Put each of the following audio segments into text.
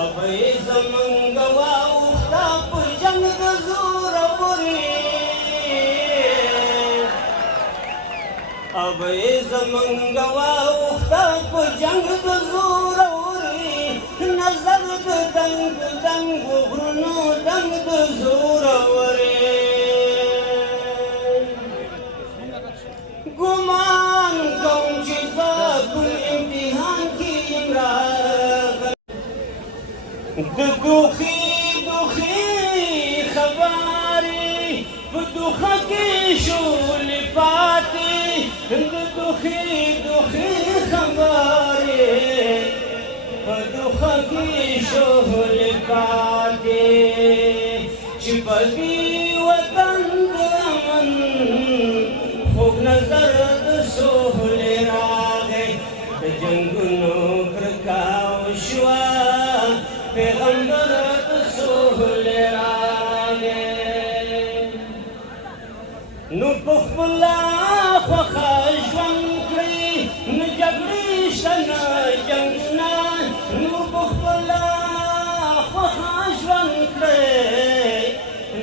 ابۍ زمونږ واوښته په جنګ د زورورې ابۍ زمونږ واوښته په جنګ د زورورې نظر د دنګ دنګ غرونو دنګ د زورورې ګمان کوم چې زه کوم امتحان کې یم راغلی د دوخې خبرې په دوخه کې شولې پاتې د دوخې خبرې په دوخه کې شولې پاتې چې په دې وطن د امن خوږ نظر د سولې راغی د جنګونو کرکه وشوه پیغمبر د سولې راغی نو په خپله خوښه ژوند کړئ نه جګړې شته نه جنګونه نو په خپله خوښه ژوند کړئ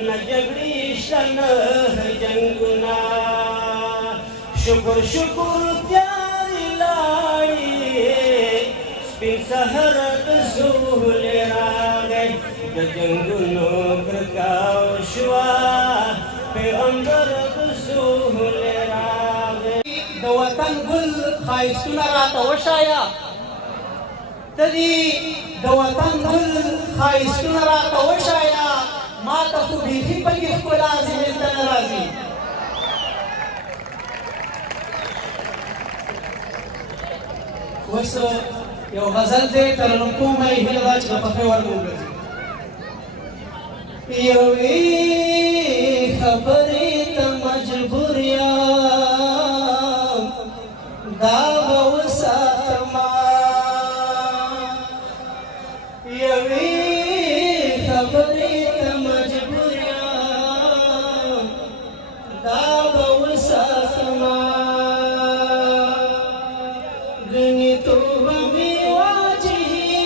نه جګړې شته نه جنګونه شکر تیارې لاړې سپین سهار د سولې راغی د جنګونو کرکه وشوه پیغمبر د سولې راغی د وطن ګل ښایستونه راته وښایه ته دې د وطن ګل ښایستونه راته وښایه ما ته خو بیخي پکې ښکلا ذهن ته نه راځي اوس یو غزل دی ترنم کوم یې هیله ده چې د پخې ور وګرځي یوې خبرې ته مجبور یم دا به وساتمه یوې خبرې ته مجبور یم دا به وساتمه ګنې توبه مې واچوي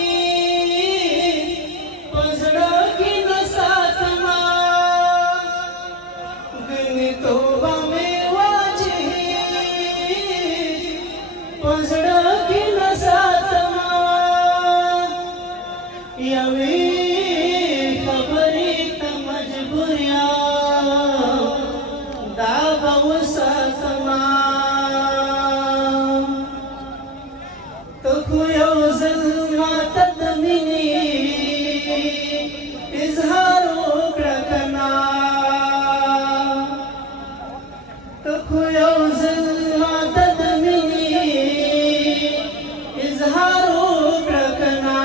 په زړه کې نه ساتمه ګنې توبه مې واچوي په زړه کې نه ساتمه یوې خبرې ته مجبور یم دا به وساتمه ته خو یو ځل ماته د مینې اظهار وکړه که نه ته خو یو ځل ماته د مینې اظهار وکړه که نه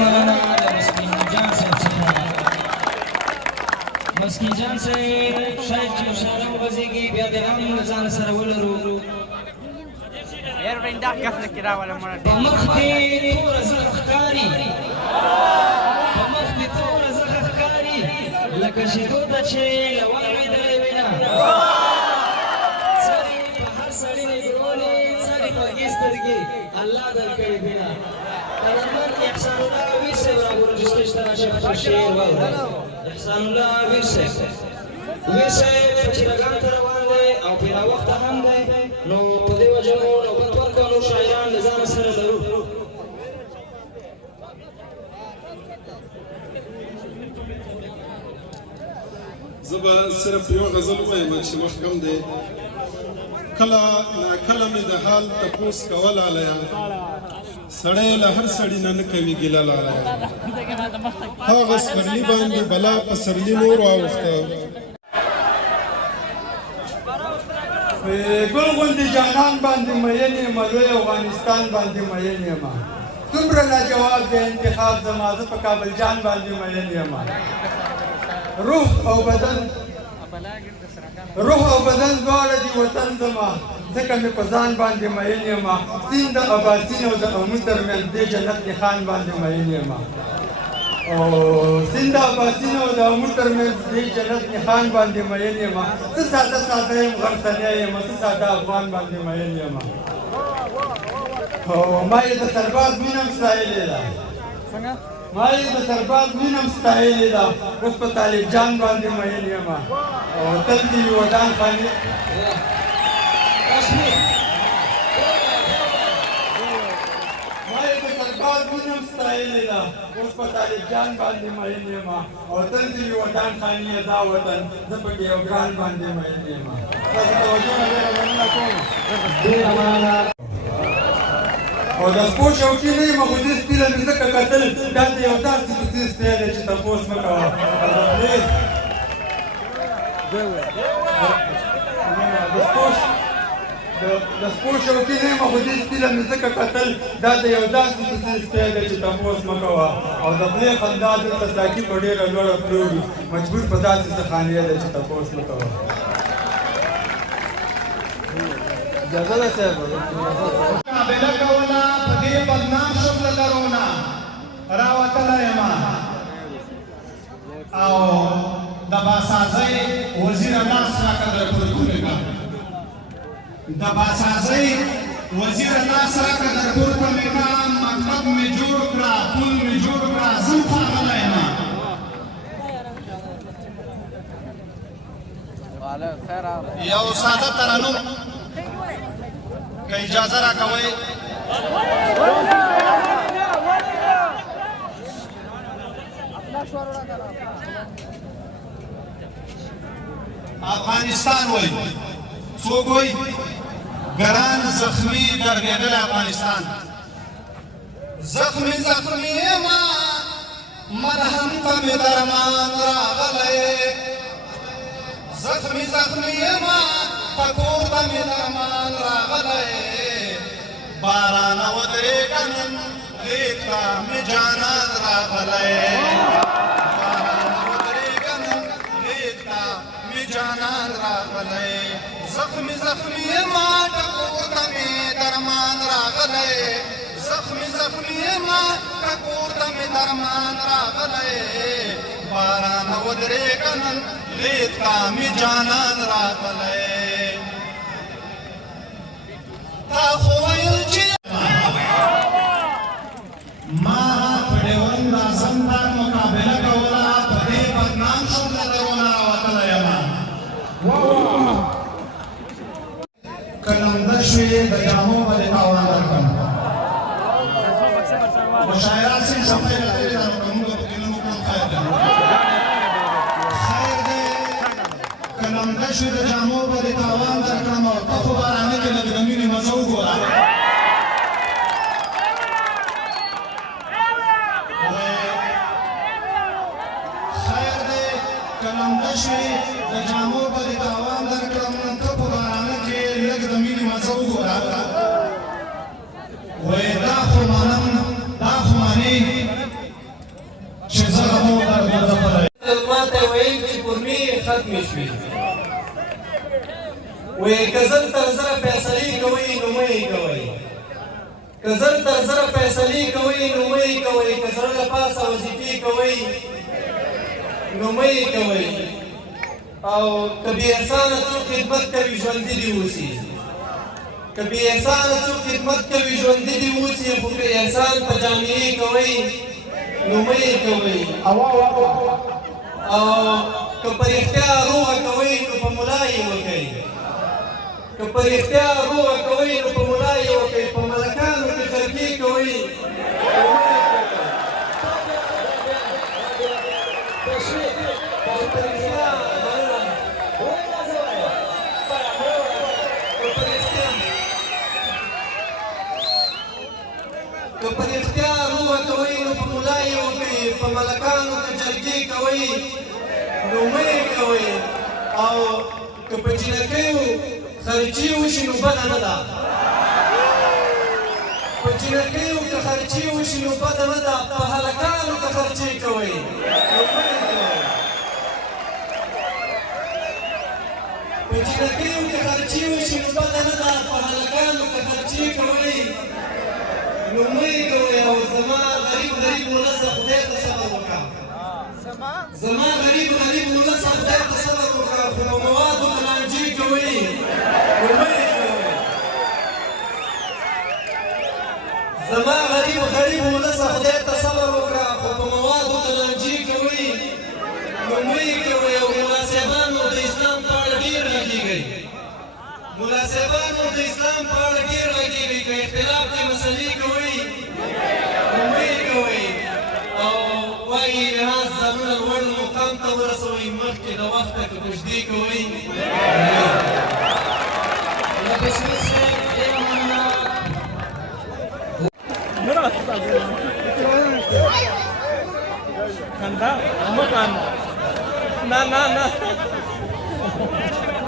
مننه د مسکین جان صاحب څخه مسکین جان صاحب شاید چې اشاره وغځېږي بیا پیغام له ځان سره ولرو په مخ کې توره زخ ښکاري په مخ کې توره زخ ښکاري لکه شیدو ته چې له ولوېدلې وینه څرې په هر سړي نه ګرولې څرې خوږې سترګې الله درکړې وینه قدرمن احسان الله ویر صاحب راغورو چې سټیج ته راشي خپل شعر واورو احسان الله ویر صاحب چې رګان ته روان دی او پې ناوخته هم دی نو په دې وجه مو نوبت ورکړو نور شاعران له ځانه سره لرو زه به صرف یو غزل ووایم چې مخکم دی کله ناکله مې د حال تپوس کول علیا سړی له هر سړي نه نه کوي ګیله لالیه هغه سپرلي باندې بلا په سرلي نور واوښته ګل غوندې جانان باندې مین یم لوی افغانستان باندې مین یم څومره لاجواب دی انتخاب زما زه په کابل جان باندې مین یم روح او بدن دواړه دي وطن زما ځکه مې په ځان باندې مین یم سیند د اباسین او د امو ترمنځ دې جنت نښان باندې مین یم سیند د اباسین او د امو ترمنځ دې جنت نښان باندې مین یم څه ساده ساده یم غرڅنی یم څه ساده افغان باندې مین یم ما یې د سرباز مینه هم ستایلې ده اوس په طالب جان باندې مین یم او تل دې وي ودان خاني اوس په طالب جان باندې مین یم او تل دې وي ودان خاني دا وطن زه پکې یو ګران باندې مین یم تاسو توجه نه ډېره مننه کوم ډېره مننه او د سپو شوقي نه یم خو دې سپي له مې ځکه کتل دا د یو داسې کوڅې سپی دی چې تپوس مه کوه د سپو شوقي نه یم خو دې سپي له مې ځکه کتل دا د یو داسې کوڅې سپی دی چې تپوس مه کوه او د خولې خندا دلته ساقي په ډېره لوړه پلوري مجبور په داسې څه خانې دی چې تپوس مه کوه اجازه ده صاحب مقابله کوله په دې بدنام شوم له لرونه راوتلی یم او د باسازۍ وزیر لاس راکړه د پورکونې کا د باسازۍ وزیر لاس راکړه د پورکونې کا مکتب مې جوړ کړه پل مې جوړ کړه زه ښاغلی یم یو ساده ترنم که اجازه راکوئ افغانستان وای څوک وای ګران زخمی ګرځېدلی افغانستان زخمی ما مرهم ته مې درمان راغلی زخمی ما پکور ته مې درمان راغلی باران ودرېږه نن غېږ ته مې جانان راغلی باران ودرېږه نن غېږ ته مې جانان راغلی زخمی ما ټکور ته مې درمان راغلی زخمی ما ټکور ته مې درمان راغلی باران ودرېږه نن غېږ ته مې جانان راغلی تا خو ویل چې ما په ډیورنډ اعظم باندې مقابله کوله په دې بدنام شوم له درونه راوتلی یم که لمده شوې د جامو به دې تاوان درکړم مشاعرات سین صفحې راغلې ده نو که موږ پکې نه وکړو خیر دی خیر دی که لمده شوې د جامو به دې تاوان درکړم او ته خو بارانه کې لږ د مینې مزه وګوره خیر دی که لمده شوې د جامو به دې تاوان درکړم ته په بارانه کې لږ د مینې مزه وګوره وایي دا خو منم دا خو منې ختمې شوې وایي که زر تر زره فیصلې کوئ نو مه یې کوئ که زر تر زره فیصلې کوئ نو مه یې کوئ که زړه له پاسه وظیفې کوئ نو مه یې کوئ او که بې احسانه څوک خدمت کوي ژوندي دې اوسي که بې احسانه څوک خدمت کوي ژوندي دې اوسي خو که احسان په جامعې کوئ نو مه یې کوئ او که په رښتیا روغه کوئ نو په ملا یې وکئ که په رښتیا روغه کوئ نو په ملا یې وکئ په ملکانو کې جرګې کوئ که په رښتیا روغه کوئ نو په ملا یې وکئ په ملکانو کې جرګې کوئ نو مه یې کوئ او که په جنکیو خرچې وشي نو بده نه ده په جنکیو که خرچې وشي نو بده نه ده په هلکانو که خرچې کوئ نو مه یې کوئ په جنکیو که خرچې وشي نو بده نه ده په هلکانو که خرچې کوئ نو مه یې کوئ او زما غریب ولسه خدای ته صبر وکړه زما غریب ولسه خدای ته صبر وکړه خو په موادو ته لانجې کوئ نو مه یې کوئ زما غریب ولسه خدای ته صبر وکړه خو په موادو ته لانجې کوئ نو مه یې کوئ او ملا صاحبانو د اسلام په اړه ډېر غږېږئ ملا صاحبانو د اسلام په اړه ډېر غږېږئ که اختلاف کې مسلې کوئ نو مه یې کوئ او وایي لحاظ ځانونه لوړ مقام ته ورسوئ مخکې د وخته که کوژدې کوئ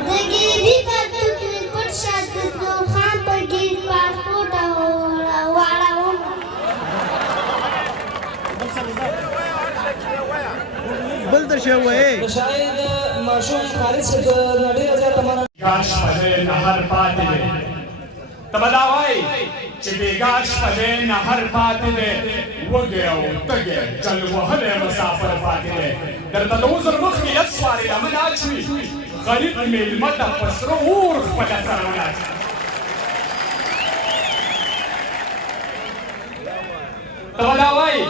دګيري پر پټ شات نو خان پر ګیر پاسپورت واړو بل څه شوی شاید ماشوم خالص د نړۍ زیاته مانا گاش پدې نهر پاتې دی ته به دا وایي چې بېګاش پدې نهر پاتې دی وږی او تږی جل وهلی مسافر پاتې دی درته د عذر مخکې لس وارې لمن اچوي غریب مېلمه ته په سره اور خپله څرمن اچوي ته به دا وایي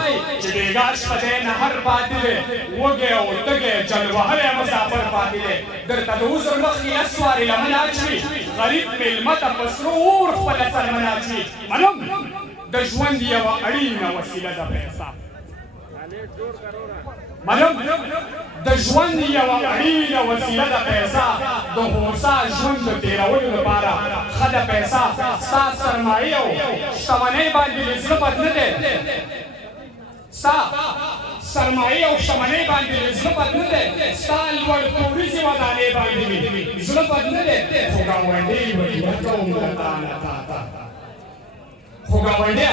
چې بېګاش پدې نهر پاتې دی وږی او تږی جل وهلی مسافر پاتې دی درته د عذر مخکې لس وارې لمن اچوي غریب مېلمه ته په سره اور خپله څرمن اچوي منم د ژوند یوه اړینه وسیله ده پیسه منم د ژوند یوه اړینه وسیله ده پیسه د هوسا ژوند د تېرولو لپاره ښه ده پیسه ستا سرمایې او شتمنۍ باندې دې زړه بد نه دی ستا سرمایې او شتمنۍ باندې دې زړه بد نه دی ستا لوړ پوړیزې ودانۍ باندې مې زړه بد نه دی خو ګاونډۍ به ګیله کوم له تا نه تا ته خو ګاونډیه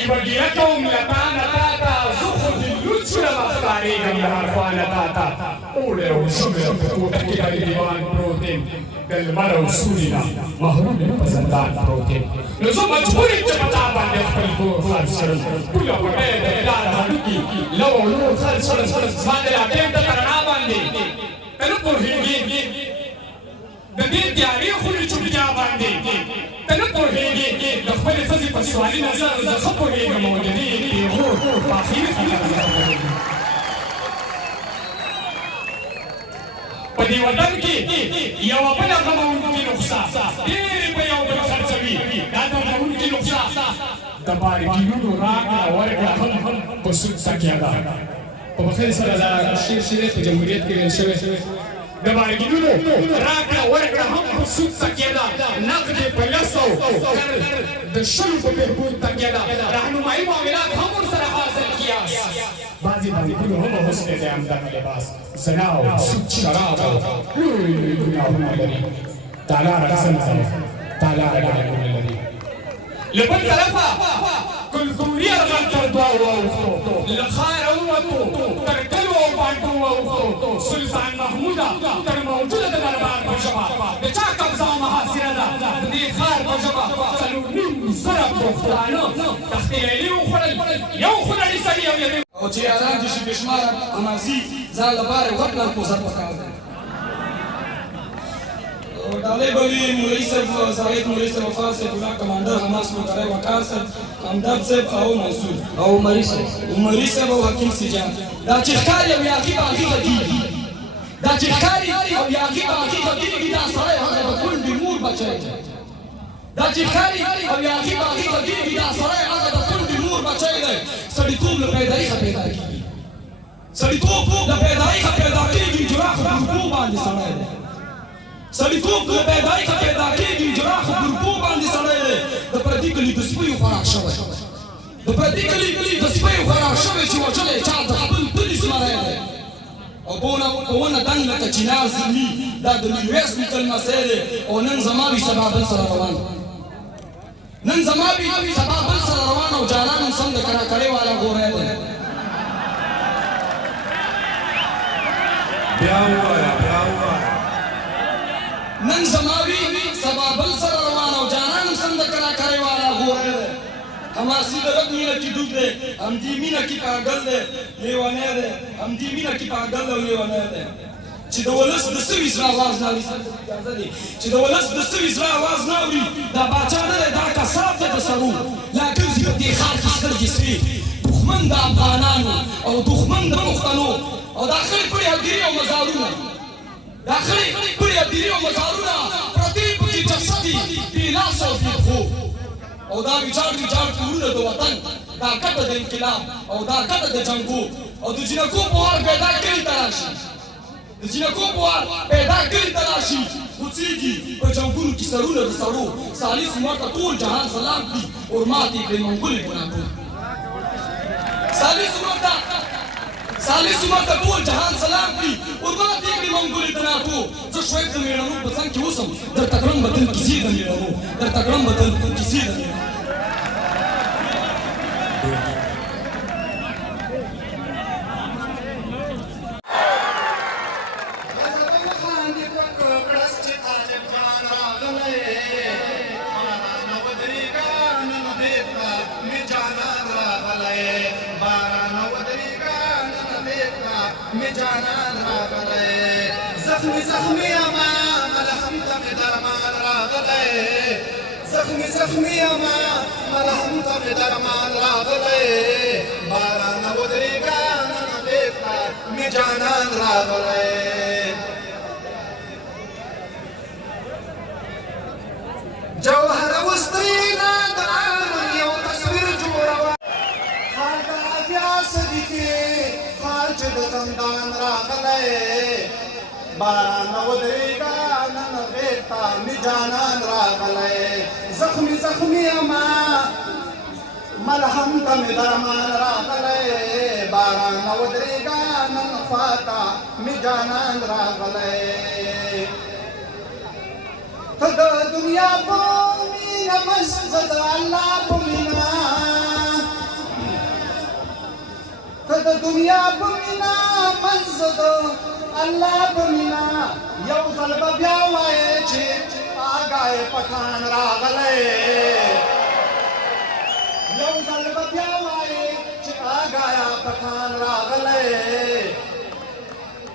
یوه ګیله کوم له تا نه تا ته زه خو د لوڅ ډمه ښکارېږم له هر خوا نه تا ته اوړی او ژمی په کوټه کې غریبان پروت یم د لمر او سوري نه محروم یم په زندان پروت یم نو زه مجبور یم چې په تا باندې خپل کور خرڅ کړم پوله پټۍ د اداره هډوکي لو او نور خرڅ کړم زما د لاټیم د رڼا باندې ته نه پوهېږې د دې تیارې خونې چوپتیا باندې ته نه پوهېږې د خپلې ښځې په سوالي نظر زه ښه پوهېږم او د دې پېغور په اخري خطر زه پوهېږم په دې وطن کې یوه بله غموونکې نقصه ډېرې په یو بل خرڅوي دا دردوونکې نقصه د بارګینونو راکړه ورکړه هم په سود تکیه ده په بخیر سره دا شعر شعر په جمهوریت کې ویل شوی د بارګینونو راکړه ورکړه هم په سود تکیه ده نقد یې په لسو د شلو په بهبود تکیه ده رهنمایي معاملات هم ورسره حاصل کیاس بعضې بانکونو هم حسن د همدم لباس زنا او سود شراب او لوی لوی ګناهونه لري تعالی رقصن کوي تعالی ګناهونه لري له بل طرفه کلتوري ارغند تر دوه واوښتو له ښاره ووتو تر کلو او بانډو واوښتو سلطان محموده تر موجوده د دربار په ژبه د چا قبضه او محاصره ده د دې ښار په ژبه 4,000 پښتانه تختې لیلې وخوړل یو خونړي سړي او یتیم او چې اعلان دي شي بې شماره حماسي ځان لپاره یو غټ نرکوزر پکار دی ډالۍ به وي مولوي صاحب زاهد مولوي صاحب وفا صاحب الله کمانډر حماس ملګری وقار صاحب همدرد صاحب او منصور او عمري صاحب او حکیم سجان دا چې ښکاري او یاغي به حقیقت کېږي دا چې ښکاري او یاغي به حقیقت کېږي دا سړی هغه به کونډې مور بچی دی دا چې ښکاري او یاغي به حقیقت کېږي دا سړی هغه د کونډې مور بچی دی سړیتوب له پیدایي ښه پیدا کېږي سړیتوب له پیدایي ښه پیدا کېږي جراح په ګروپو باندې سړی دی سړیتوب له پیدایي ښه پیدا کېږي جراح په ګروپو باندې سړی دی د پردي کلي د سپیو خوراک شوی د پردي کلي د سپیو خوراک شوی چې وژلی چا د خپل پلي زمری دی او په ونه دنګ لکه چینار زلمي دا د میرویس نیکه لمسی دی او نن زما وي سبا بل سره روان نن زما وي سبا بل سره روان او جانان هم سم د کراکړې والا ګوری دی بیا ووایه بیا ووایه نن زما وي سبا بل سره روان او جانان هم سم د کراکړې والا ګوری دی حماسي د رب مینه کې ډوب دی همدې مینه کې پاگل دی لیونی دی همدې مینه کې پاگل او لیونی دی چې د ولس د سوي زړه اواز نه اوري چې د ولس د سوي زړه اواز نه اوري دا باچا نه دی دا کساب دی د سرو لا ګرځي په دې ښار کې سترګې سوي دښمن د افغانانو او دښمن د پښتنو او داخلي کړي هدیرې او مزارونه داخلي کړي هدیرې او مزارونه پرتې پکې جسد دي بې لاس او بې پښو او دا ویجاړ کورونه د وطن دا ګټه د انقلاب او دا ګټه د جنګو او د جنکو په وار پیدا کړي ته راشي د جنکو په وار پیدا کړي ته راشي غوڅېږي په جنګونو کې سرونه د سړو سالي سمار ته ټول جهان سلام کړي اور ماتې کړي منګولې ګناهګو سالي سمار ته ټول جهان سلام کړي اور ماتې کړي منګولې ګناهګو زه شویب د مېړنو په څنګ کې اوسم درته کړم به تل کیسې د مېړنو درته کړم به تل کیسې د مېړنو زخمی اما ملهم تم درمان راغلی زخمی اما ملهم تم درمان راغلی باران ودریگا نن بیتا می جانان راغلی جوهر وسترینا دران یو تصویر جوړوا خال د افیا صدیقی خال چې د زندان راغلی باران ودریگا نن بیتا می جانان راغلی زخمی اما ملهم تم درمان راغلی باران ودریگا نن خواتا می جانان راغلی ته د دنیا په مینه مست د الله په مینه ته د دنیا په مینه مست د الله په مینا یو ځل به بیا وایې چې آګای پټان راغلی یو ځل به بیا وایې چې آګایا پټان راغلی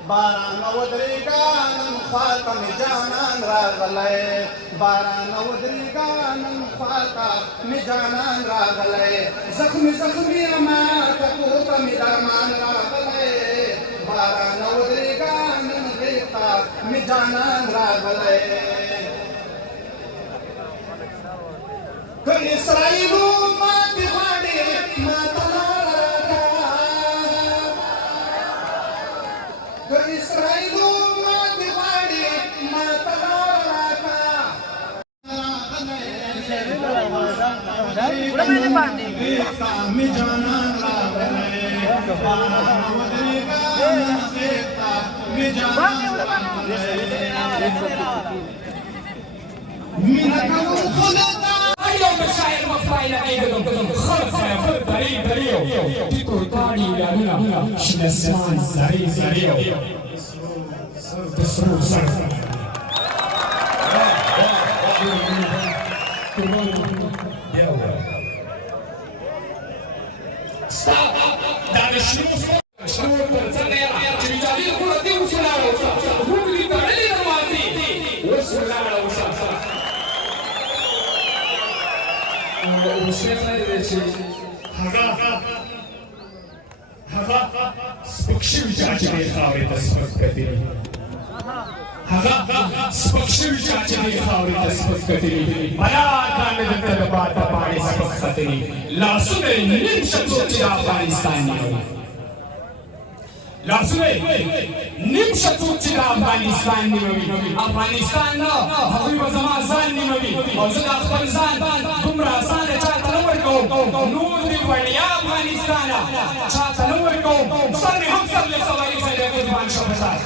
باران ودریگا نن خواته می جانان راغلی باران ودریگا نن خواته می جانان راغلی زخمی اما تکوته می درمان راغلی باران ودریگا نن بیتا می جانان راغلی که اسرائیلو ما دی غواړي ما ته لاره که اسرائیلو ما دی غواړي ما ته لاره بیتا می جانان راغلی باران ودریگا نن بیتا می جانان راغلی مینا کوم خدا یو د شاعر مخ پایله کېږم خلق خلق درې درې دي تورپاڼې یادونه شین اسمان زرې زرې د سرو زر ستا دا د شنو تر څنګه چې ویجاړي خپله دې اوس ولاړه اوسه موږ دې تړلې دروازې اوس ولاړه اوسه اوس یې خیر دی چې هغه سپک شوي چا چې دې خاورې ته سپک کتلي هغه سپک شوي چا چې دې خاورې ته سپک کتلي بلا تا مې درته د باد د پاڼې سپک ختلي لاسونه یې نیم شکو چې د افغانستان نیولي لاسونه نیم شکو چې د افغانستان نیولي افغانستان نه هغوی به زما ځان نیولي او زه د خپل ځان دومره اسانه چاته نه ورکوم نور دې وړیا افغانستانه چاته نه ورکوم سر مې هم سر له سواري خیره قربان شه بشار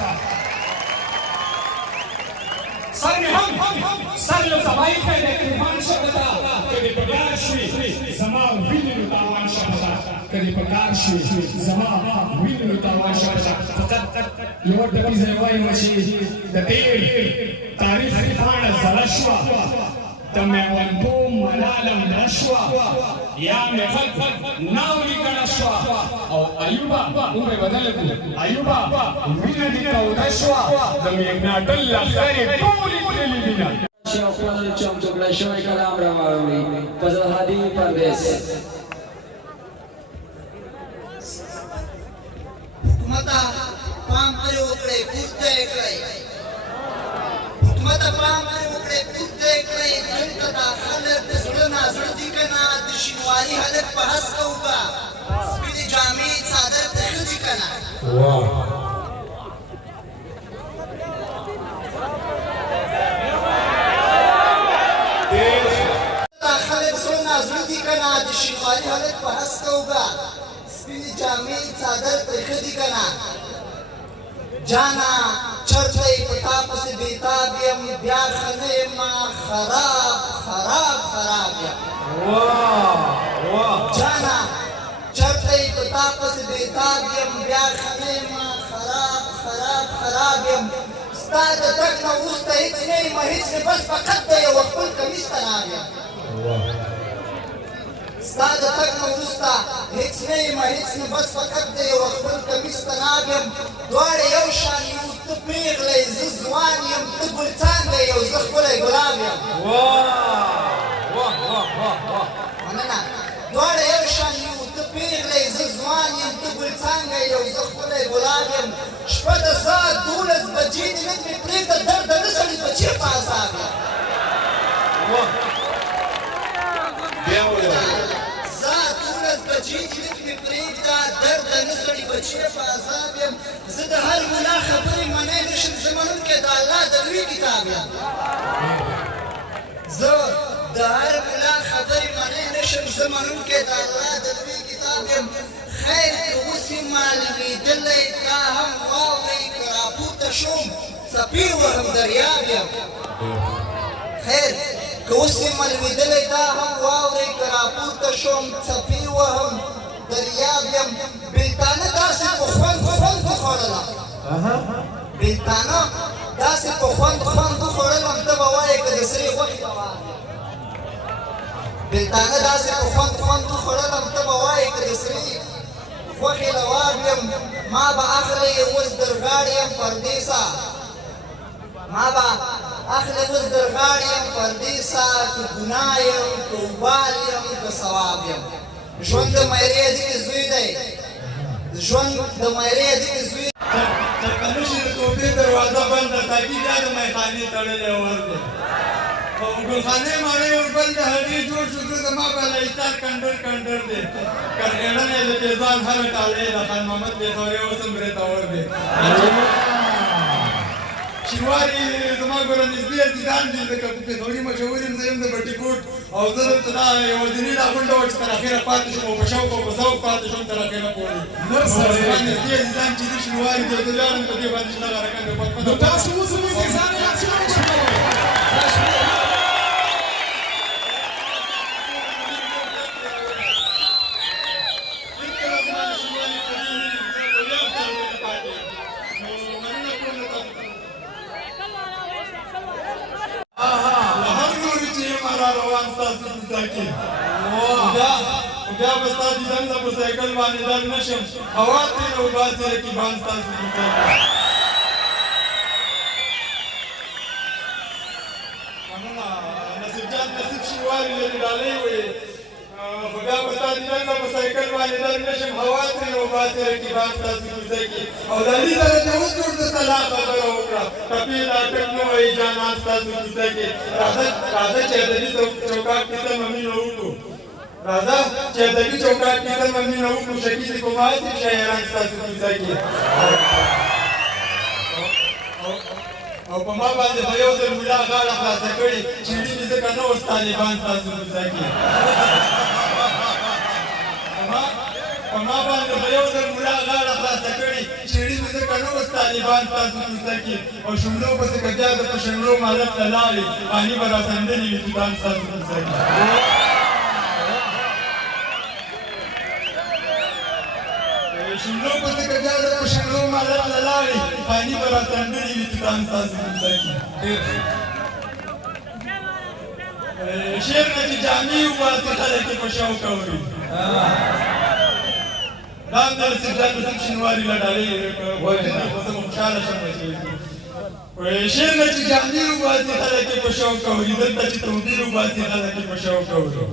سر مې هم سر له سواري خیره قربان شه بشار که دې په کار شوي زما وینې نو تاوان شه بشار که دې په کار شوي زما وینې نو تاوان شه بشار فقط یوه ټپیزه یې وایم چې د دې تاریخي پاڼه زړه شوه د میوندو ملاله مړه شوه یا مې خلق ناولي کړه شوه او ایوبه عمر بدل کړو ایوبه وینه دې توده شوه د میګناټل لښکرې ټولې تللې وینه شوقونه چمچو کړی شوی کلام راواړوي فضل هادي پردیس حکومته پام پرې وکړئ پورته یې کړئ حکومته پام پرې وکړئ پورته یې کړئ دلته دا خلک د زړه نازړه دي که نه د شینواري هلک په هسکه وکړه سپینې جامې څادر ته ښه دي که نه دا خلک زړه نازړه دي که نه د شینواري هلک په هسکه وکړه سپینې جامې څادر ته ښه دي که نه جانا چرته یې په تا پسې بېتاب یم بیا ښه نه یم خراب خراب خراب یم جانا چرته یې په تا پسې بېتاب یم بیا ښه نه یم خراب خراب خراب یم ستا د تګ نه وروسته هېڅ نه یم هېڅ نه بس فقط د یوه خپل کمیس ته نام یم ستا د تګ نه وروسته هېڅ نه یم هېڅ نه بس فقط د یوه خپل کمیس ته نام یم دواړه یو شان یو ته پیغله یې زه ځوان یم ته ګلڅانګه یې او زه ښکلی ګلاب یم مننه دواړه یو شان یو ته پیغله یې زه ځوان یم ته ګلڅانګه یې او زه ښکلی ګلاب یم شپه د ساعت 12 بجې دې نن مې پرېږده درد نه سړي په چېرته عذاب یم ساعت 12 بجې دې نن مې پرېږده درد نه سړي په چېرته عذاب یم زه د هر ملا خبرې منی نه شم زه منونکی د الله د لوی کتاب یم زه د هر ملا خبرې منی نه شم زه منونکی د الله د لوی کتاب یم خیر که اوس یې ما لوېدلی تا هم واورئ که راپورته شوم څپې وهم دریاب یم خیر که اوس یې ما لوېدلی تا هم واورئ که راپورته شوم څپې وهم دریاب یم بېلتانه داسې په خوند وخوړله بېلتانه داسې په خوند وخوړلم ته به وایې که د سرې غوښې لواب یم بېلتانه داسې په خوند وخوړلم ته به وایې که د سرې غوښې لواب یم ما به اخلی اوس درغاړې یم پردیسه ما به اخلی اوس درغاړې یم پردیسه که ګناه یم که وبال یم که ثواب یم ژوند د میرې ځکې زوی دی ژوند د میرې ځکې زوی تر کلوشې د کوټې دروازه بنده تاکي بیا د میخانې تړلی ور دی او ګلخانې ماڼۍ وربل د هډې جوړ شو زه زما بلایستان کنډر دی کرغېړنې د تیزان هره ټالۍ د خان محمد پېښوري اوس هم برېتور دی شینواري زما ګوره نږدې عزیزان دي ځکه په پېښوري مشهور یم زه یم د بټي کوټ او زه دلته دا یوازینۍ دا غونډه وه چې تر اخره پاتې شوم او په شوق او په ذوق پاتې شوم تر اخره پورې زما نږدې عزیزان چې دي شینواري دي زه ویاړم په دې باندې چې دغه رقم مې پټ تاسو اوس زموږ انتظار یاست چې موږ کوو کوڅه کې بیا به ستا دیدن ته په سایکل باندې در نه شم هوا ترې راوباسي رقیبان ستاسو کوڅه کې مننه نصیب جان نصیب شینواري لري ډالۍ وې خو بیا به ستا دیدن ته په سایکل باندې در نه شم هوا ترې راوباسي رقیبان ستاسو کوڅه کې او د علي سره چې اوس ټول د سلا خبره وکړه ټپې ناټک نه وایي جانان ستاسو کوڅه کې راځه چې ادبي چوکاټ کې څه ممینه وکړو راځه چې ادبي چوکاټ کې څه ممینه وکړو شکیل کومال صاحب شاعران ستاسو کوڅه کې او په ما باندې به یو ځل ملا غاړه خلاصه کړې چیړي مې ځکه نه اوس طالبان ستاسو کوڅه کې په ما باندې به یو ځل ملا غاړه خلاصه کړې چیړي مې ځکه نه اوس طالبان ستاسو کوڅه کې او شملو پسې که بیا د په شملو مالک ته لاړې پاني به راسندلې وي توتان ستاسو کوڅه کې شملو پسې که بیا د په شملو مالک ته لاړې پاني به راسندلې وي توتان ستاسو کوڅه کې شعر نه چې جامې وباسي خلک یې په شوق اوري دا هم د نصیب جان نصیب شینواري له ډالۍ وایي زه به خوشحاله شم شعر نه چې جامې وباسي خلک یې په شوق اوري دلته چې تودې وباسي خلک یې په شوق اوري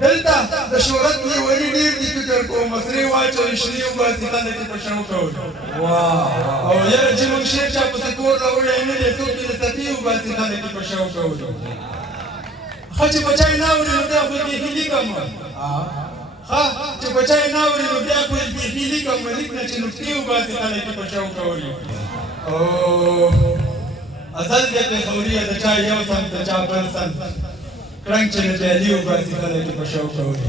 دلته د شهرت لیوني ډېر دي فکر کوم مصرې واچوي شنې وباسي خلک یې په شوق اوري او یاره چې موږ شعر چا پسې کور راوړی نه دی څوک یې د سفې وباسي خلک یې په شوق اوري ښه چې بچی نه اوري نو بیا خو بیخي لیکم ښه چې بچی نه اوري نو بیا خو بیخي لیکم لیک نه چې نکتې وباسي خلک یې په شوق اوري او اصل دی پېښوري د چا یو سم د چا بل سم کړنګ چې د پیالې وباسي خلک یې په شوق اوري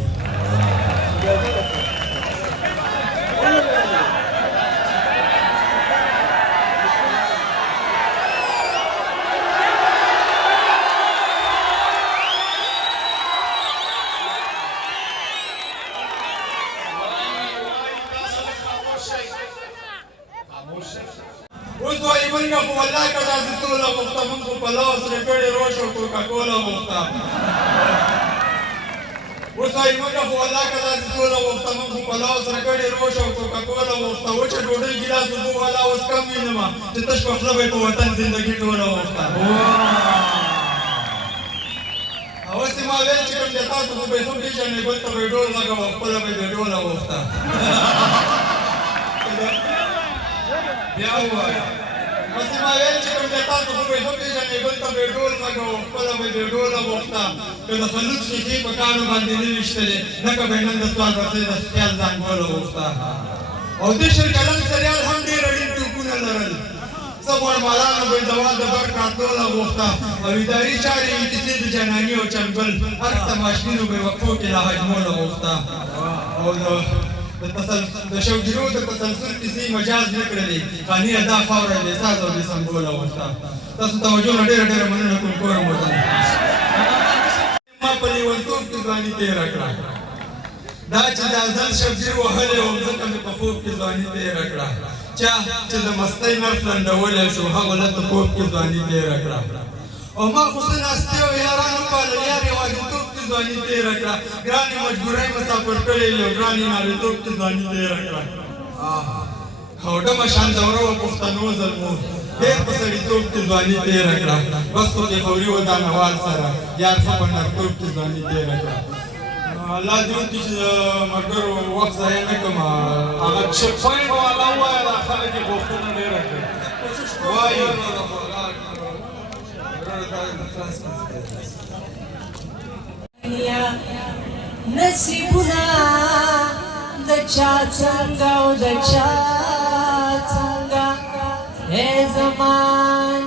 اوس وایي مونږه خو والله که داسې سوله غوښته مونږ خو په لاس رېکړې روش او کوکاکولا غوښته اوس وایي مونږه خو والله که داسې سوله غوښته مونږ خو په لاس رېکړې روش او کوکاکولا غوښته وچه ډوډۍ ګیلاس اوبه والا اوس کم وینمه چې تش په خوله به یې په وطن زندګي ټوله غوښته اوس یې ما ویل چې کوم دی تاسو خو به یې ښه پېژنئ بل ته به یې ډول لګوه خپله به یې د ډوله غوښته بیا ووایه اوس یې ما ویل چې کوم دی تاسو خو به یې ښه پېژنئ بل ته به یې ډول لګوه خپله به یې د ډوله غوښته که د خلوص ښیښې په کاڼو باندې نه ویشتلې ځکه به یې نن د سوال رسۍ د خیال ځانګوله غوښته او د شل کلن سریال هم ډېر اړین ټوکونه لرل څه غوړمالانو به یې دوال د بر کاټوله غوښته او اداري چارې یې کیسې د جاناني او چنګل هر تماشبینو به یې وقفو کې لا هجموله غوښته او د شوګیرو د تسلسل کیسې مجاز نه کړلې فاني ادا خاوره بې ساز او بې سمبوله غوښته تاسو توجه نه ډېره ډېره مننه کوم کورم وطن ما په لیونتوب کې ځواني تېره کړه دا چې د ازل شبجیر وهلی وم ځکه مې په خوب کې ځواني تېره کړه چا چې د مستۍ نرخ لنډولی شو هغه لته خوب کې ځواني تېره کړه او ما خو څه ناستې او یارانو پالل یار یوازېتوب کې ځواني تېره کړه ګرانې مجبورۍ مسافر کړی یو ګرانې نارېتوب کې ځواني تېره کړه هوډمه شان دوره وه پښتنو زلمو ډېر په سړیتوب کې ځواني تېره کړه بس خو پېښوري و دانوال سره یار ښه په نرتوب کې ځواني تېره کړه الله دې وکړي چې د ملګرو وخت ضایع نه کړم هغه چې پوینټ والا ووایه دا خلک یې غوښتنه ډېره کړې وایي نصیبونه د چا څنګه او د چا څنګه ای زما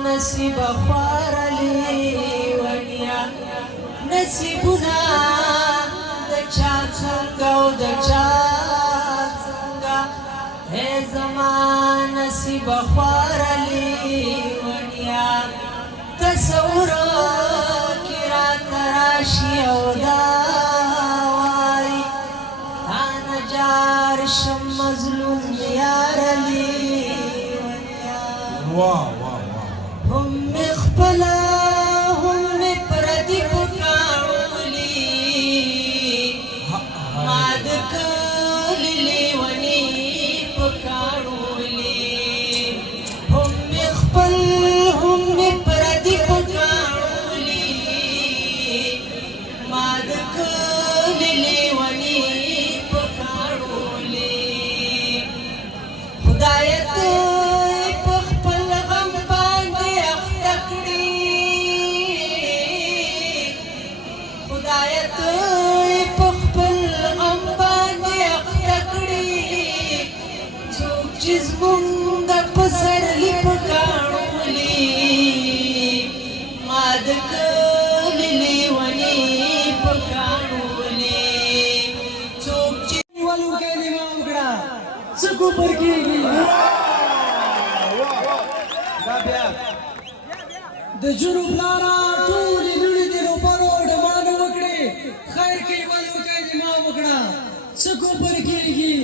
نصیبه خواره لیونیه نصیبونه د چا څنګه او د چا څنګه ای زما نصیبه خواره لیونیه تصور کې راته راشي او دا وایي تا نجار شم مظلوم یار لیونیه هم مې خپله هم مې پردي په کاڼو پر کېږي د جنوب لاره ټولې لوڼې د روپرو ډمانه وکړې خیر کې ول وکړې ما وکړه څه کوپر کېږي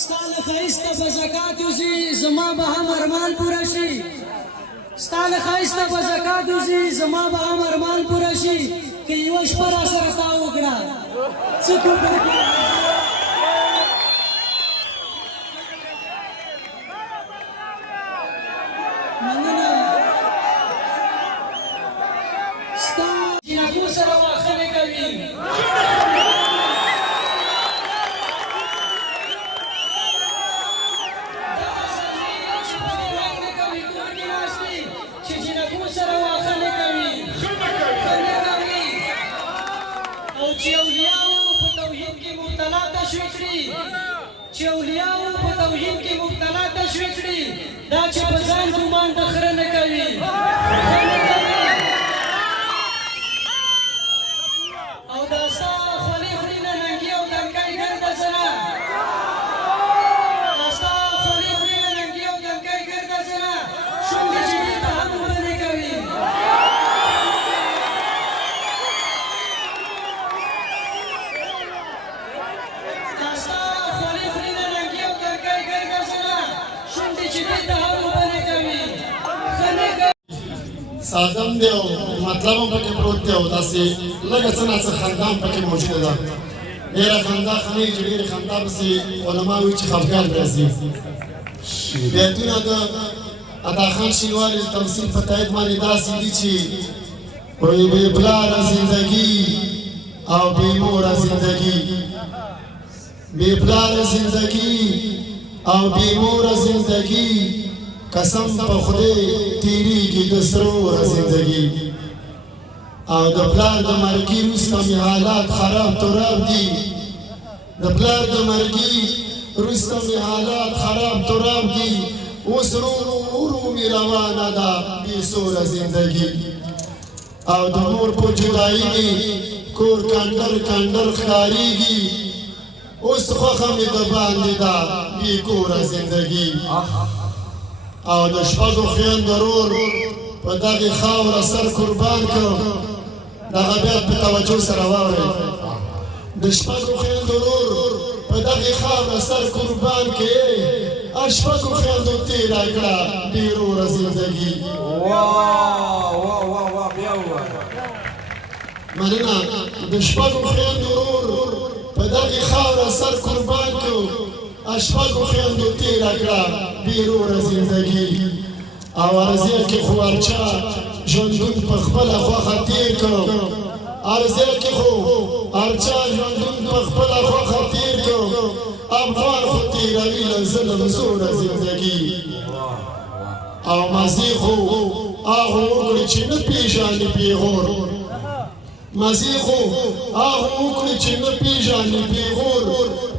ستا له ښایسته به زکات وځي زما به هم ارمان پوره شي ستا له ښایسته به زکات وځي زما به هم ارمان پوره شي که یوه شپه راسره تا وکړه څه کوپر کېږي مننه ستا جنابو سره واښه نه کوي چې اولیاو په توحید کې مبتلا تشویق کړي چې اولیاو په توحید کې مبتلا تشویق کړي دا چې په ځان ګمان د خره نه کوي او دا ستا خولې خوري نه ننګي او دنګۍ ګرده زنه دا ستا خولې خوري نه ننګي او دنګۍ ګرده زنه شونډې چې دې ته هم اوبه نه کوي سادم دی او مطلب هم پکې پروت دی او داسې لږه څه ناڅه خندا هم پکې موجوده ده ډېره خندا خنې چې ډېرې خندا پسې علما وایي چې خفګان راځي بیتونه د عطاخان شینواري د تمثیل په تایید باندې داسې دي چې وایي بې پلاره زندګي او بې موره زندګي بې پلاره زندګي او بې موره زندګي قسم په خدای تیریږي د سروره زندګي او د پلار د مرګي وروسته مې حالات خراب تراب دي د پلار د مرګي وروسته مې حالات خراب تراب دي اوس ورو مې روانه ده بې سوره زندګي او د مور په جدایي مې کور کنډر کنډر ښکارېږي اوس خوښه مې د باندې ده بې کوره زندګي او د شپږو خویندو ورور په دغې خاوره سر قربان کړ دغه بیا په توجه سره واورئ د شپږو خویندو ورور په دغې خاوره سر قربان کړې شپږو خویندو تېره کړه ډېروره زندګي مننه د شپږو خویندو ورور په دغې خاوره سر قربان کړ شپږو خویندو تېره کړه ډېروره زندګي او ارزیه کې خو ارچا ژوندون په خپله خوښه تېر کړ ارزیه کې خو ارچا ژوندون په خپله خوښه تېر کړ افغان خو تېروي له ظلم زوړه زندګي او مزې خو هغه وکړي چې نه پېژاني پېغور مزې خو هغه وکړي چې نه پېژاني پېغور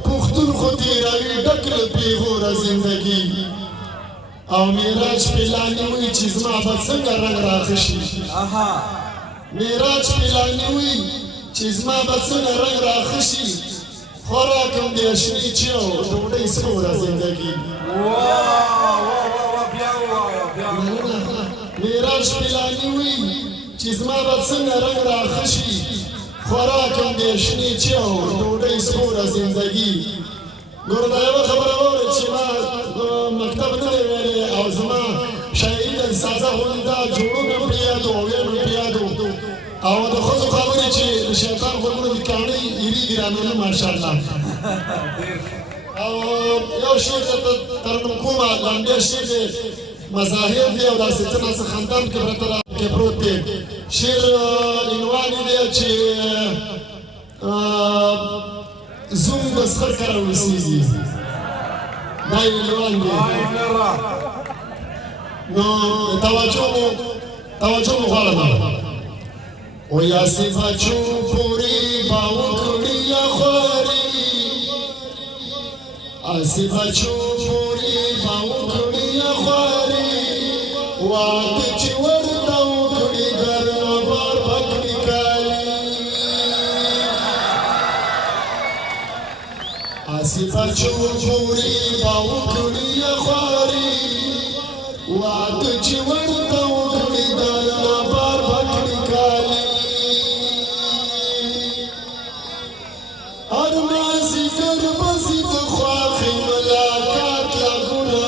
پښتون خو تېروي ډک له پېغوره زندګي او معراج پلاني وایي چې زما به څنګه رنګ راښه شي معراج پلاني وایي چې زما به څنګه رنګ راښه شي خوراک هم د اشني چې او ډوډۍ سپوره زندګي معراج پلاني وایي چې زما به څنګه رنګ راښه شي خوراک هم د اشني چې او ډوډۍ سپوره زندګي ګوره دا یوه خبره واورئ چې ما مکتب نه دی ویلی او زما شاعري د سازه غوندې دا جوړونه مې پرې یاد او ویل مې پرې یاد او د ښځو خبرې چې د شیطان غوږونه دي کاڼۍ هېرېږي رانه نه ماشاءالله او یو شعر درته ترنم کومه لنډی شعر دی مظاهر دی او داسې څه ناڅه خندان کې پرته کې پروت دی شعر عنوان یې دی چې زوم د سخر کره اوسېږي دا یې عنوان دی نو توجه مو غواړم o ya se fachu puri baukuri ya khori asi fachu puri baukuri ya khori wa kichi warta ukuri garna bar bakri kali asi بچو پوری با وکړي خواري واده چې ورته وکړي د الله بار بکړي کالي هر مازیګر بزي د خواخې ملاقات لګونه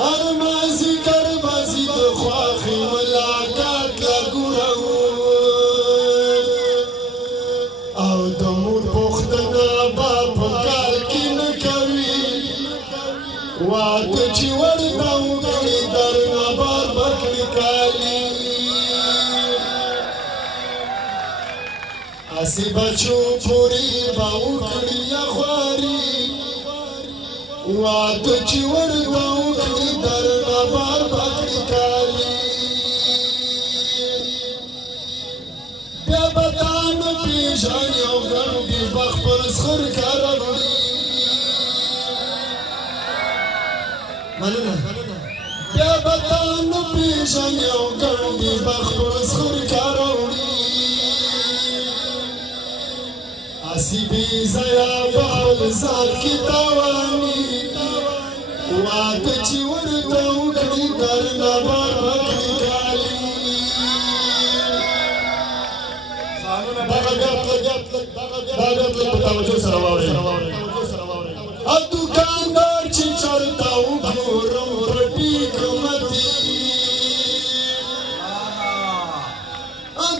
هر مازیګر بزي د خواخې ملاقات لګونه او د مور پوښتنه به په کال کې نه کوي واده چې ورته وکړي درنه بار بکړي کالي اسی بچو پوری به وکړي خواري واده چې ورته وکړي درنه بار بکړي کالي بیا به تا نه پېژني او ګڼ به خپل زخر کاره وړي مننه بیا به تا نه پېژني او ګڼ به خپل زخر کاره وړي اسی بې ځایه به خپل ځان کې تاواني واده چې ورته وکړي درنه بار بکړي کالي دوکاندار چې چرته وګورم پټي قیمتي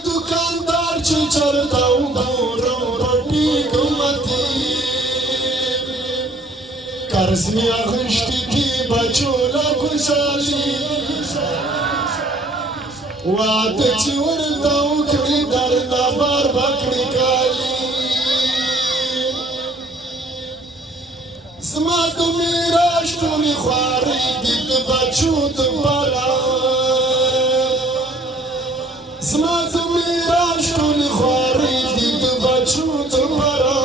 دوکاندار چې چرته وګورم پټي قیمتي قرض مې اخیستی دي بچو له خوشحالي واده چې ورته وکړي درنه بار بکړي کالي زما د میراث ټولې خوارۍ دي د بچو دپاره زما د میراث ټولې خوارۍ دي د بچو دپاره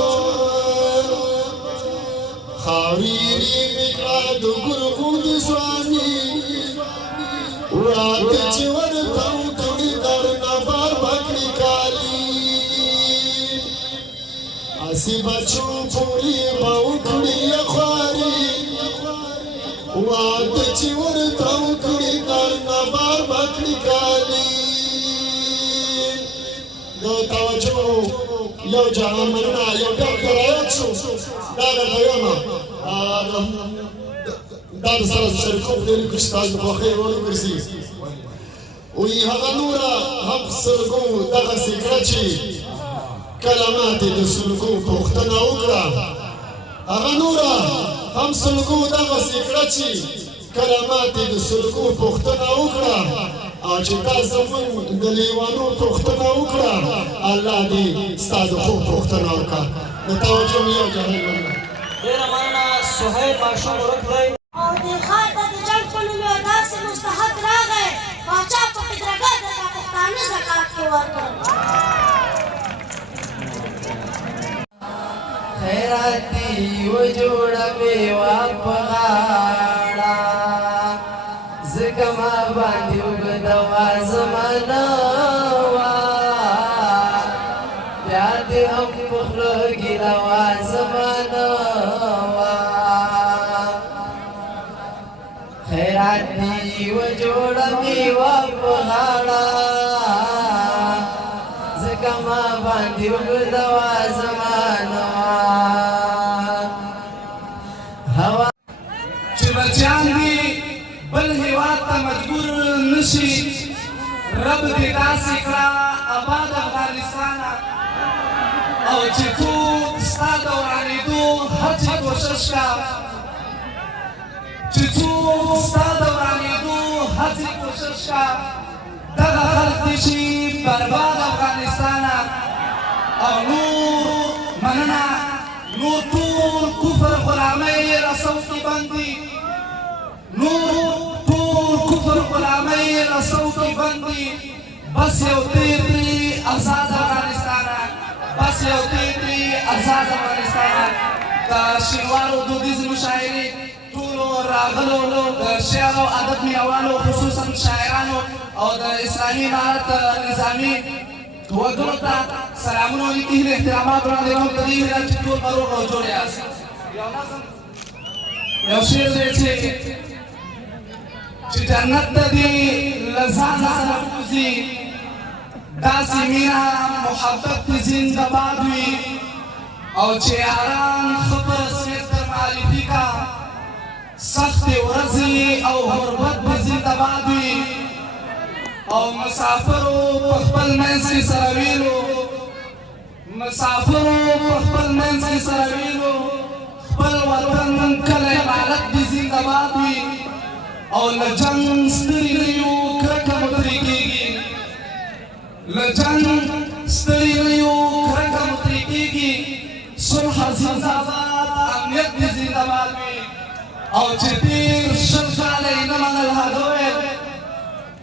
خاورېرې مې کړه د ګل غوندې ځواني واده چې ورته وکړي درنه بار بکړي کالي اسی بچو پوری به وکړي خواري واده چې ورته وکړي درنه بار بکړي کالي نو توجه یو جهان مننه یو ډاکټر رایاد شو دا درته وایم دا د سره شریکوب دی لیکو چې تاسو د خوښۍ وړ وګرځي وایي هغه نوره هم سلګو دغسې کړه چې کلمات یې د سلګو پوښتنه وکړه هغه نوره هم سلګو دغسې کړه چې کلمات یې د سلګو پوښتنه وکړه او چې تا زموږ د لیوانو پوښتنه وکړه الله دې ستا د خوب پوښتنه وکړه د توجه مې یو جهل ورنه ډېره مننه سهیل ماشوم ورک دی او دې ښار ته د جنګ په نوم یو داسې مستحق راغی پاچا په پدرګه درته پښتانه زکات کې ورکړل خیرات دي وجوړه میوه په غاړه ځکه ما باندې اوږده وه زمانه وه بیا دې هم په خوله ګیله وه زمانه وه خیرات دي وجوړه میوه په غاړه ځکه ما باندې اوږده وه زمانه وه چې بچیان دي بل هیواد ته مجبور نشي رب دې داسې کړه آباد افغانستان او چې څوک ستا د ورانېدو هڅې کوشش کا چې څوک ستا د ورانېدو هڅې کوشش کا دغه خلک دې شي برباد افغانستان او نور مننه نور ټول کفر غلامۍ رسو کې بند دي نور ټول کفر غلامۍ رسو کې بند دي بس یو تیر دی آزاد افغانستان بس یو تیر دی آزاد افغانستان د شینوارو دودیز مشاعرې ټولو راغلو د شعر او ادب مینوالو خصوصا شاعرانو او د اسلامي امارت نظامي توجهنا ته سلامونه ولیکي هیله احترامات وړاندې کوم د دې هیله چې ټول به روغ او جوړ یاست یو شعر دی چې جنت ته دې له ځان سره وځي داسې مینه محبت دې زنده باد وي او چې یاران ښه په رسمیت در معرفي کا سختې ورځې او غربت دې زنده باد وي او مسافرو په خپل منځ کې سره ویلو مسافرو په خپل منځ کې سره ویلو خپل وطن کله عبادت دې زنده باد وي او له جنګ ستړي نه یو کرکه مو ترې کېږي له جنګ ستړي نه یو کرکه مو ترې کېږي صلح زنده باد امنیت دې زنده باد وي او چې تېر شل کاله یې نه منل هغه ویل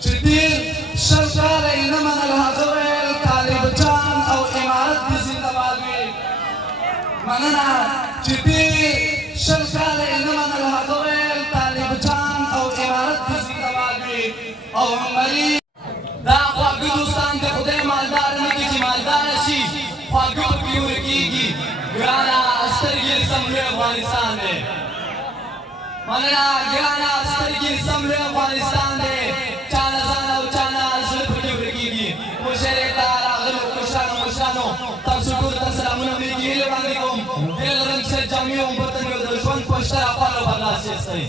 چې تېر شل کاله یې نه منل هغه ویل طالب جان او امارت دې زنده باد وي مننه چې تېر شل کاله یې نه منل هغه ویل طالب جان او امارت دې زنده باد وي او عمري دا خواږه دوستان د خدای مالدار نه کړي چې مالدار شي خواږه پکې ورکېږي ګرانه سترګې سملوی افغانستان دی مننه ګرانه سترګې سملوی افغانستان دی چانه ځان او چانه زړه پکې ورکېږي مشرې ته راغلو مشرانو تاسو ټول ته سلامونه ولیکي هیله وړاندې کوم هیله لرم چې جامع او وطن یو د ژوند په شته اخوالو برلاسي یاستئ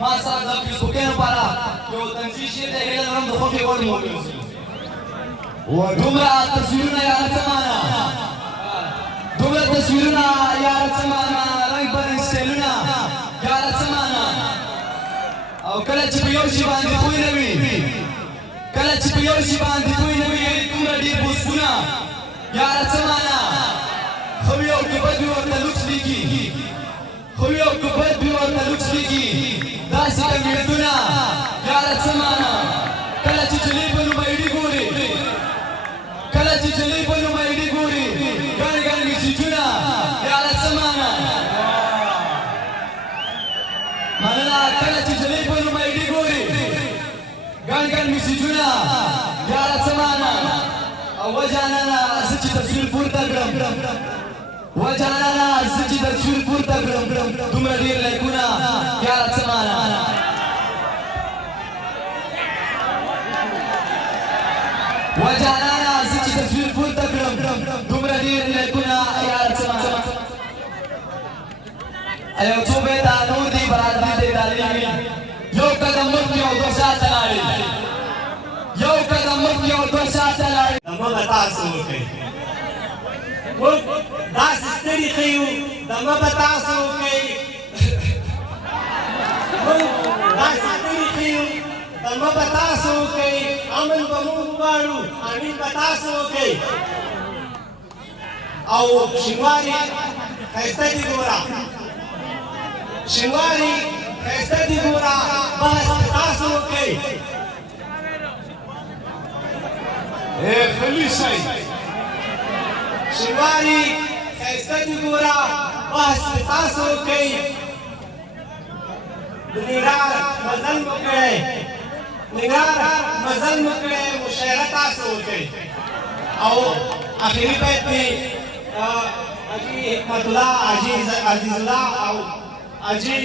ما سره د فیسبوکیانو لپاره یو تنظیم شعر دی هیله لرم د خوښې وړ مو ولیکئ دومره تصویرونه یاره څه معنا دومره تصویرونه یاره څه معنا رنګ برنګ سټایلونه یاره څه معنا او کله چې په یو شي باندې پوه نه وي کله چې په یو شي باندې پوه نه وي دومره ډېر بوسونه یاره څه معنا خو یو که بد وي ورته لوکس لیکي خو یو که بد وي ورته لوکس لیکي داسې کمیډونه یاره څه معنا کله چې جلۍ په نوم ایډي ګوري کله چې جلۍ په نوم ایډي ګوري ګڼ ګڼ میسیجونه یاره څه معنا مننه کله چې جلۍ په نوم ایډي ګوري ګڼ ګڼ میسیجونه یاره څه معنا او وجانانه زه چې تصویر پورته کړم وجانانه زه چې تصویر پورته کړم دومره ډېر لایکونه یاره څه معنا وجانانه زه چې تصویر پورته کړم دومره ډېر لایکونه یاره څه معنا یو څو بیته نور دي برادري دې تعلیم یو قدم مخکې او دوه شاته لاړې یو قدم مخکې او دوه شاته لاړې دمه به تاسو وکړئ موږ داسې ستړي ښیو دمه به تاسو وکړئ موږ داسې ستړي ښیو دمه به تاسو وکړئ امن به موږ وغواړو امین به تاسو وکړئ او شینواري ښایسته دي ګوره شینواري ښایسته دي ګوره بحث به تاسو وکړئ خلیل صاحب شینواري ښایسته دي ګوره بحث به تاسو وکړئ د ننګرهار مزل مو کړی ننګرهار مزل مو کړی مشاعره تاسو وکړئ او اخري بیت مې حاجي حکمت الله حاجي عزیز الله او حاجي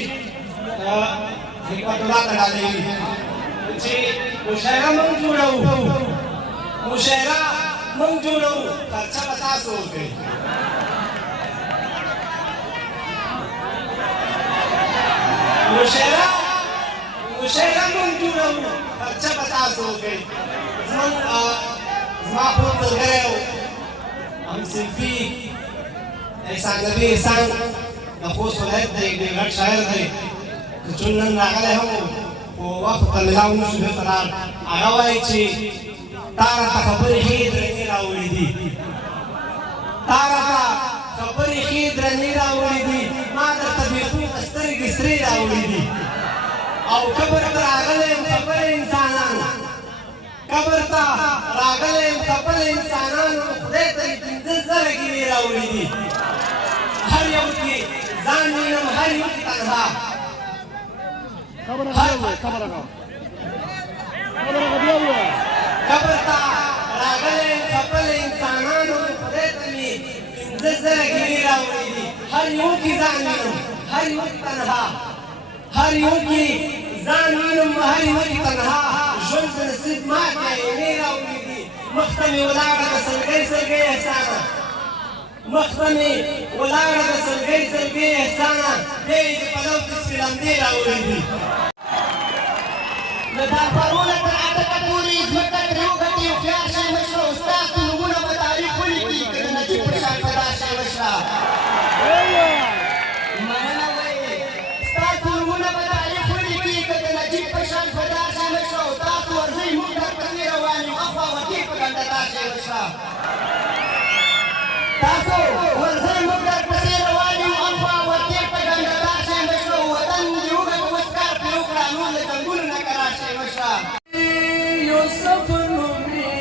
حکمت الله ته ډالۍ چې مشاعره موږ جوړوو مشاعره موږ جوړوو خرچه به تاسو وکړئ مشاعره موږ جوړوو خرچه به تاسو وکړئ زما خور ملګری و همصنفي احسان نبي احسان د خوست ولایت دی ډېر غټ شاعر دی که چون نن راغلی هم خو وخت ته میلاو نه شو بېرته راغی هغه وایي چې تا راته خبرې ښې درنې راوړي دي تا راته خبرې ښې درنې راوړي دي ما درته بېخوبه سترګې سرې راوړي دي او قبر ته راغلی یم خبرې انسانان قبر ته راغلی یم خبرې انسانانو خدای ته یې 15,000 ګیلې راوړي دي هر یو کې ځان وینم هر یو کې تنها قبر ته راغلی یم خبرې زلزله ګیرې راوړي دي هر یو کې ځان وینم هر یو کې تنها هر یو کې ځان وینم هر یو کې تنها ژوند د نصیب ماته عینې راوړي دي مخ ته مې ولاړه د سلګۍ سلګۍ احسانه مخ ته مې ولاړه د سلګۍ سلګۍ احسانه بیا یې د پلو کسې لمدې راوړي دي له دارپارونه تر اټکه پورې ځمکه ترې وګټي هوښیار شئ مشره ستاسو نومونه په تاریخ ولیکي که د نجیب په شان فدا شئ مشره مننه وایي ستاسو نومونه په تاریخ ولیکي که د نجیب په شان فدا شئ مشره تاسو ورځئ موږ درپسې روان یو اخوا وطې په ګنډه دا شئ مشره تاسو ورځئ موږ درپسې روان یو اخوا وطې په ګنډه دا شئ مشره وطن دې وګټه اوس کار پرې وکړه نور له جنګونو نه کرار شئ مشره یوسف نومي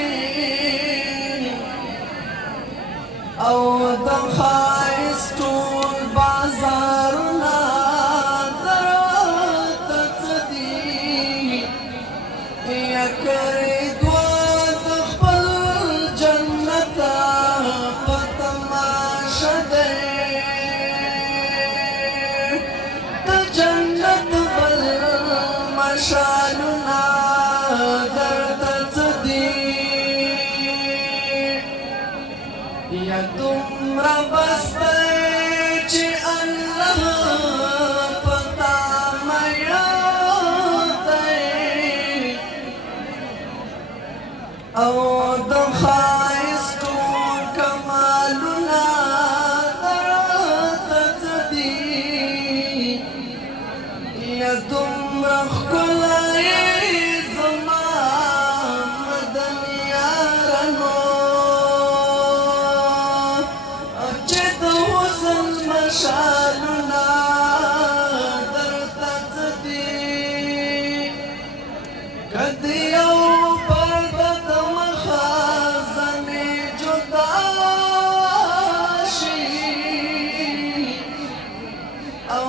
یادېږي او د ښایست ټول بازارونه درته څه دي یکرې دوه د خپل جنت په تماشه دی د جنت بل مشالونه درته څه دي یا دومره بس دی چې الله په تا میین دی او د ښایست ټول کمالونه درته څه دي یا دومره ښکلی زما مدني یارانو چې د حسن مشالونه درته څه دي که د یو پرده د مخه زمې جدا شي او